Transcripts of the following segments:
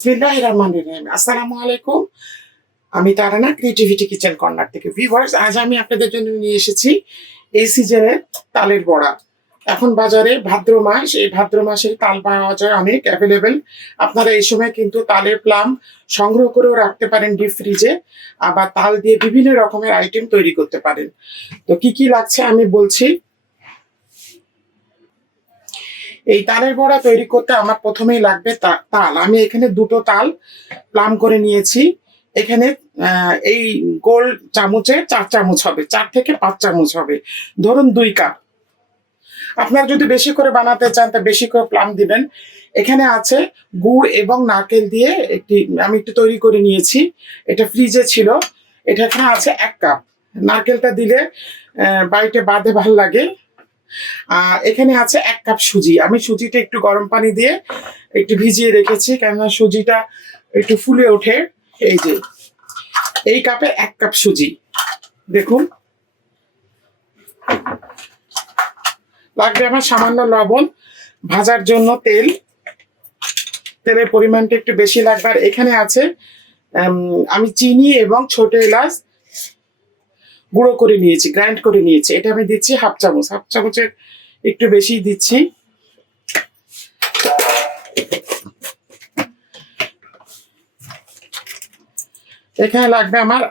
বিসমিল্লাহ রহমান রহিম। আসসালামু আলাইকুম। আমি তারানা ক্রিয়েটিভিটি কিচেন কর্নার থেকে। ভিউয়ার্স আজ আমি আপনাদের জন্য নিয়ে এসেছি এই সিজনের তালের বড়া। এখন বাজারে ভাদ্র মাস, এই ভাদ্র মাসে তাল পাওয়া যায় অনেক অ্যাভেলেবেল আপনারা এই সময় কিন্তু তালের প্লাম সংগ্রহ করেও রাখতে পারেন ডিপ ফ্রিজে আবার তাল দিয়ে বিভিন্ন রকমের আইটেম তৈরি করতে পারেন। তো কি কি লাগছে আমি বলছি। এই তালের বড়া তৈরি করতে আমার প্রথমেই লাগবে তাল। আমি এখানে দুটো তাল প্লাম করে নিয়েছি। এখানে এই গোল চামচে চার চামচ হবে, চার থেকে পাঁচ চামচ হবে। ধরুন দুই কাপ। আপনারা যদি বেশি করে বানাতে চান, তা বেশি করে প্লাম দিবেন। এখানে আছে গুড় এবং নারকেল দিয়ে একটি, আমি একটু তৈরি করে নিয়েছি। এটা ফ্রিজে ছিল। এটা এখানে আছে এক কাপ। নারকেলটা দিলে বাড়িতে বাদে ভালো লাগে। এখানে আছে এক কাপ সুজি। আমি সুজিটা একটু গরম পানি দিয়ে একটু ভিজিয়ে রেখেছি, কেননা সুজিটা একটু ফুলে ওঠে। এই যে, এই কাপে এক কাপ সুজি। দেখুন। লাগবে আমার সামান্য লবণ, ভাজার জন্য তেল। তেলের পরিমাণটা একটু বেশি লাগবে। আর এখানে আছে আমি চিনি এবং ছোট এলাচ গুঁড়ো করে নিয়েছি গ্রাইন্ড করে নিয়েছি। এটা আমি দিচ্ছি হাফ চামচ। হাফ চামচের একটু বেশি দিচ্ছি। এখানে লাগবে আমার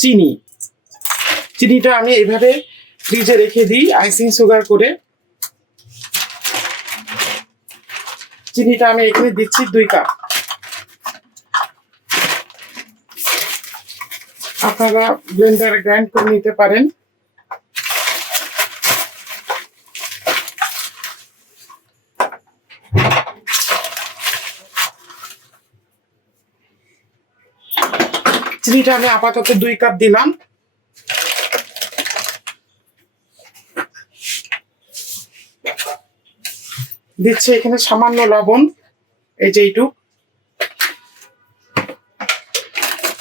চিনি। চিনিটা আমি এইভাবে ফ্রিজে রেখে দিই, আইসিং সুগার করে। চিনিটা আমি এখানে দিচ্ছি দুই কাপ। আপনারা ব্লেন্ডারে গ্রাইন্ড করে নিতে পারেন। চিনিটা আমি আপাতত দুই কাপ দিলাম। দিচ্ছে এখানে সামান্য লবণ, এই যে এইটুক।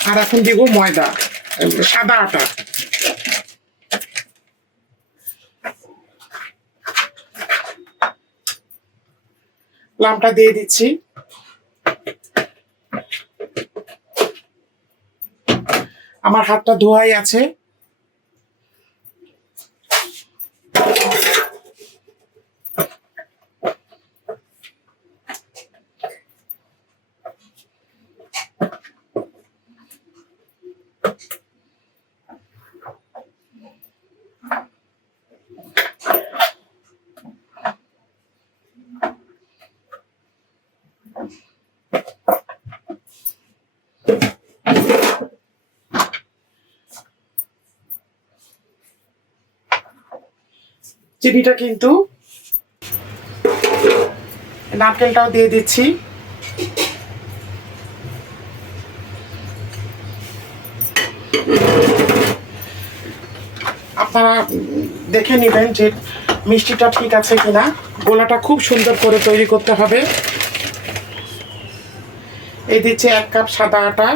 আর এখন দিব ময়দা। সাদা আটা প্লামটা দিয়ে দিচ্ছি আমার হাতটা ধোয়াই আছে। চিনিটা কিন্তু নারকেলটাও দিয়ে দিচ্ছি। আপনারা দেখে নেবেন যে মিষ্টিটা ঠিক আছে কিনা। গোলাটা খুব সুন্দর করে তৈরি করতে হবে। এই দিচ্ছি এক কাপ সাদা আটা।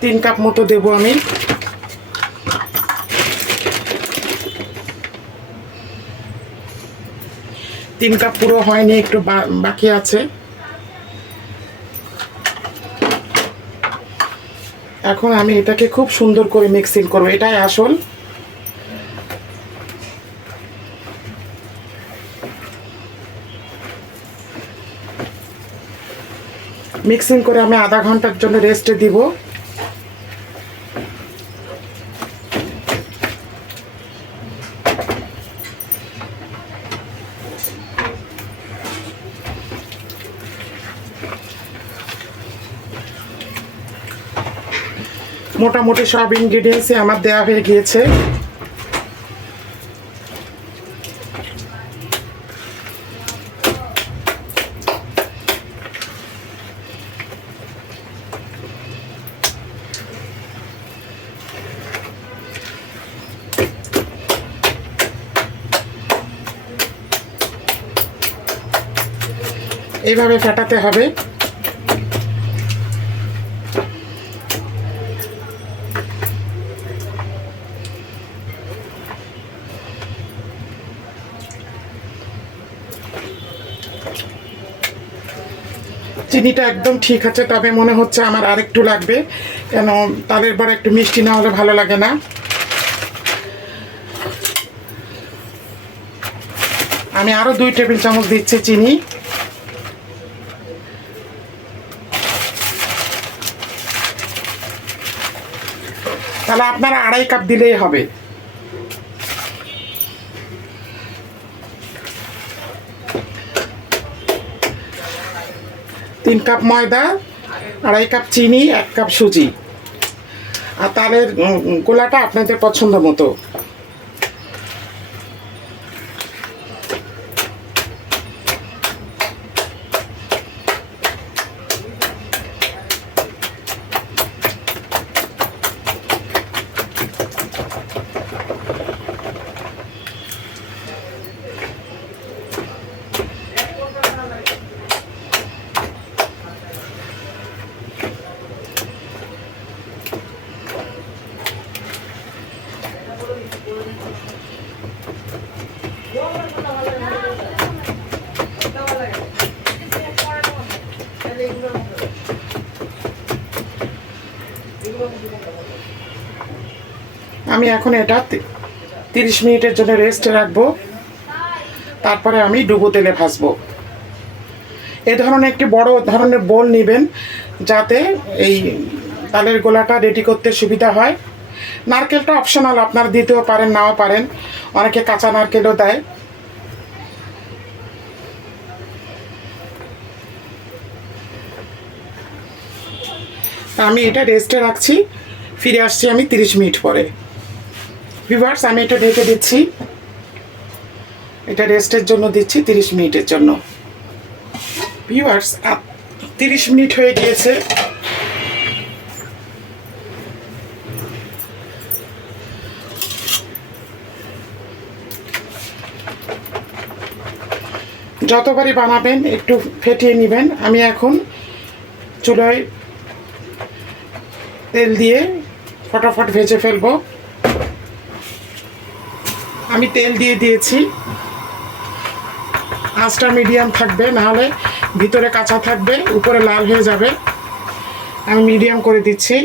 তিন কাপ মতো দেবো আমি। তিন কাপ পুরো হয়নি, একটু বাকি আছে। এখন আমি এটাকে খুব সুন্দর করে মিক্সিং করব, এটাই আসল। মিক্সিং করে আমি আধা ঘণ্টার জন্য রেস্টে দিব। মোটামুটি সব ইনগ্রিডিয়েন্টসই আমার দেওয়া হয়ে গিয়েছে। এইভাবে ফেটাতে হবে। চিনিটা একদম ঠিক আছে, তবে মনে হচ্ছে আমার আরেকটু লাগবে। কেন তাদের বড়া একটু মিষ্টি না হলে ভালো লাগে না। আমি আরও দুই টেবিল চামচ দিচ্ছি চিনি। তাহলে আপনারা আড়াই কাপ দিলেই হবে। তিন কাপ ময়দা আড়াই কাপ চিনি এক কাপ সুজি। আর উম, গোলাটা আপনাদের পছন্দ মতো। আমি এখন এটা তিরিশ মিনিটের জন্য রেস্টে রাখব। তারপরে আমি ডুবো তেলে ভাজবো। এ ধরনের একটি বড় ধরনের বোল নেবেন, যাতে এই তালের গোলাটা রেডি করতে সুবিধা হয়। নারকেলটা অপশনাল আপনারা দিতেও পারেন, নাও পারেন। অনেকে কাঁচা নারকেলও দেয়। আমি এটা রেস্টে রাখছি। ফিরে আসছি আমি তিরিশ মিনিট পরে। ভিভার্স আমি এটা ঢেকে দিচ্ছি। এটা রেস্টের জন্য দিচ্ছি তিরিশ মিনিটের জন্য। ভিভার্স তিরিশ মিনিট হয়ে গিয়েছে। যতবারই বানাবেন, একটু ফেটিয়ে নেবেন। আমি এখন চুলায় তেল দিয়ে ফটাফট ভেজে ফেলব। আমি তেল দিয়ে দিয়েছি। আঁচটা মিডিয়াম থাকবে, নাহলে ভিতরে কাঁচা থাকবে, উপরে লাল হয়ে যাবে। আমি মিডিয়াম করে দিচ্ছি।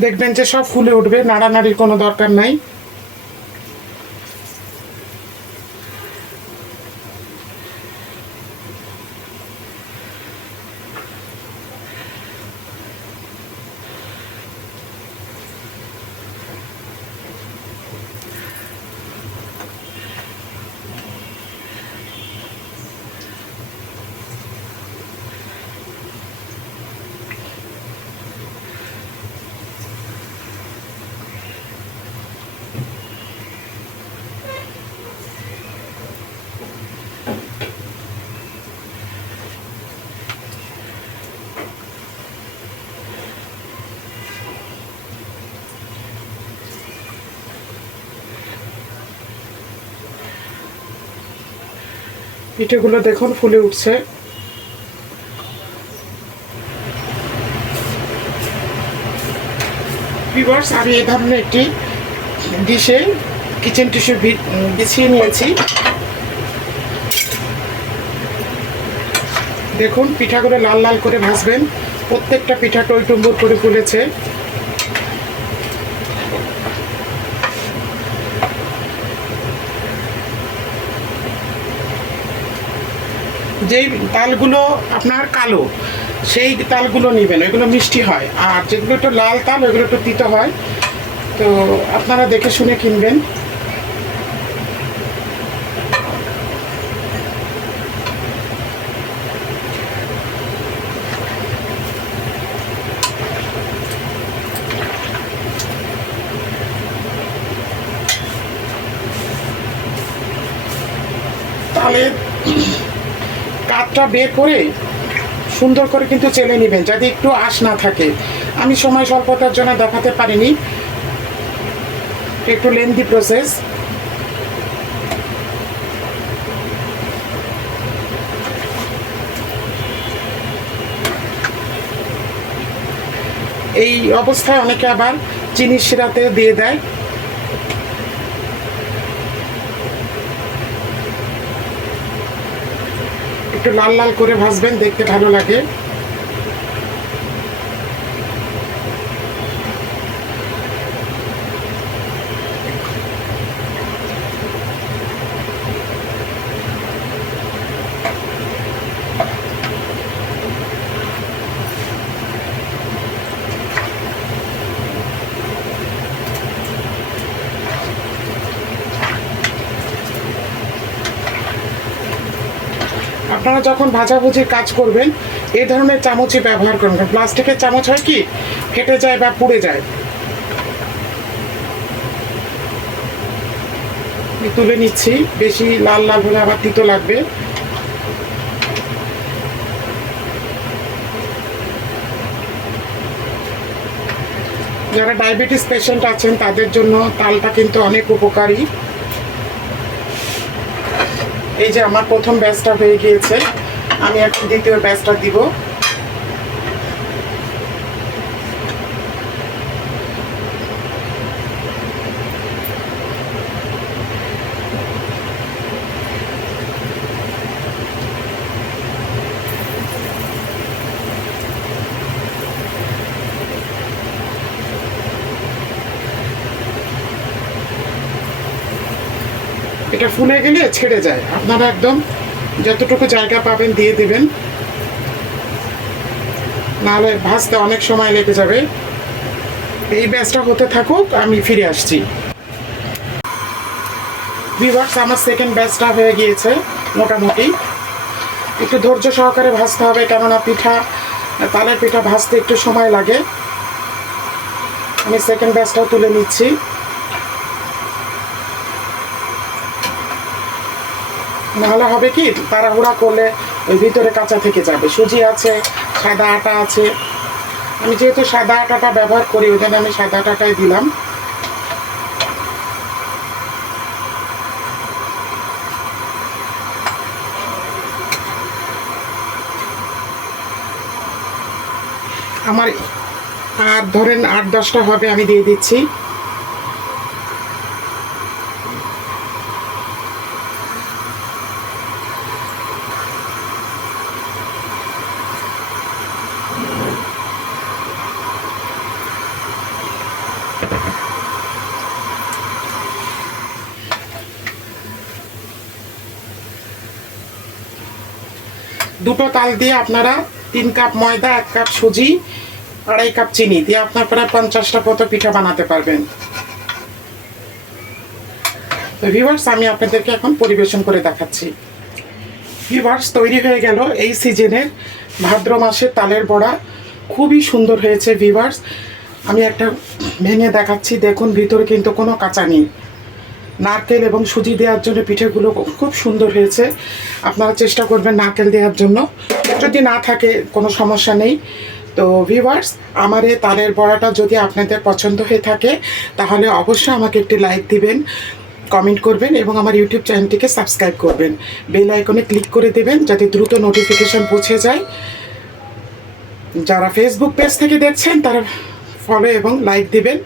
দেখবেন যে সব ফুলে উঠবে নাড়ানাড়ির কোনো দরকার নাই। পিঠেগুলো দেখুন, ফুলে উঠছে। আমি এই ধরনের একটি ডিশে কিচেন টিস্যু বিছিয়ে নিয়েছি। দেখুন, পিঠাগুলো লাল লাল করে ভাজবেন। প্রত্যেকটা পিঠা টইটুম্বুর করে ফুলেছে। যেই তালগুলো আপনার কালো, সেই তালগুলো নেবেন, ওইগুলো মিষ্টি হয়। আর যেগুলো একটু লাল তাল, ওইগুলো একটু তিতো হয়। তো আপনারা দেখে শুনে কিনবেন। তাহলে কাঠটা বের করে সুন্দর করে কিন্তু চেলে নেবেন, যাতে একটু আশ না থাকে। আমি সময় স্বল্পতার জন্য দেখাতে পারিনি। একটু লেন্দি প্রসেস এই অবস্থায় অনেকে আবার চিনি শিরাতে দিয়ে দেয়। একটু লাল লাল করে ভাসবেন দেখতে ভালো লাগে। আপনারা যখন ভাজাভুজির কাজ করবেন এই ধরনের চামচই ব্যবহার করবেন কারণ প্লাস্টিকের চামচ হয় কি? ফেটে যায় বা পুড়ে যায়। তুলে নিচ্ছি। বেশি লাল লাল হলে আবার তিতো লাগবে। যারা ডায়াবেটিস পেশেন্ট আছেন, তাদের জন্য তালটা কিন্তু অনেক উপকারী। এই যে আমার প্রথম ব্যাচটা হয়ে গিয়েছে আমি এখন দ্বিতীয় ব্যাচটা দিব। এটা ফুলে গেলে ছেড়ে যায়। আপনারা একদম যতটুকু জায়গা পাবেন দিয়ে দিবেন। নাহলে ভাজতে অনেক সময় লেগে যাবে। এই ব্যাচটা হতে থাকুক, আমি ফিরে আসছি। ভিভার্স আমার সেকেন্ড ব্যাচটা হয়ে গিয়েছে, মোটামুটি। একটু ধৈর্য সহকারে ভাজতে হবে, কেননা পিঠা, তালের পিঠা ভাজতে একটু সময় লাগে। আমি সেকেন্ড ব্যাচটাও তুলে নিচ্ছি। নাহলে হবে কি? তাড়াহুড়া করলে ওই ভিতরে কাঁচা থেকে যাবে। সুজি আছে, সাদা আটা আছে। আমি যেহেতু সাদা আটাটা ব্যবহার করি ওই জন্য আমি সাদা আটাটাই দিলাম। আমার আর ধরেন আট, দশটা হবে, আমি দিয়ে দিচ্ছি। দুটো তাল দিয়ে আপনারা তিন কাপ ময়দা, এক কাপ সুজি, আড়াই কাপ চিনি দিয়ে আপনার প্রায় পঞ্চাশটা মতো পিঠা বানাতে পারবেন। তো ভিভার্স আমি আপনাদেরকে এখন পরিবেশন করে দেখাচ্ছি। ভিভার্স তৈরি হয়ে গেল এই সিজনের ভাদ্র মাসের তালের বড়া। খুবই সুন্দর হয়েছে ভিভার্স আমি একটা ভেঙে দেখাচ্ছি, দেখুন, ভিতরে কিন্তু কোনো কাঁচা নেই। নারকেল এবং সুজি দেওয়ার জন্য পিঠেগুলো খুব সুন্দর হয়েছে। আপনারা চেষ্টা করবেন নারকেল দেওয়ার জন্য। যদি না থাকে, কোনো সমস্যা নেই। তো ভিউয়ার্স আমার এই তালের বড়াটা যদি আপনাদের পছন্দ হয়ে থাকে, তাহলে অবশ্যই আমাকে একটি লাইক দিবেন কমেন্ট করবেন এবং আমার ইউটিউব চ্যানেলটিকে সাবস্ক্রাইব করবেন। বেল আইকনে ক্লিক করে দেবেন, যাতে দ্রুত নোটিফিকেশন পৌঁছে যায়। যারা ফেসবুক পেজ থেকে দেখছেন, তারা ফলো এবং লাইক দিবেন।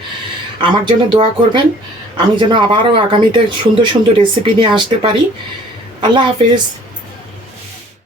আমার জন্য দোয়া করবেন। আমি যেন আবারও আগামীতে সুন্দর সুন্দর রেসিপি নিয়ে আসতে পারি। আল্লাহ হাফেজ।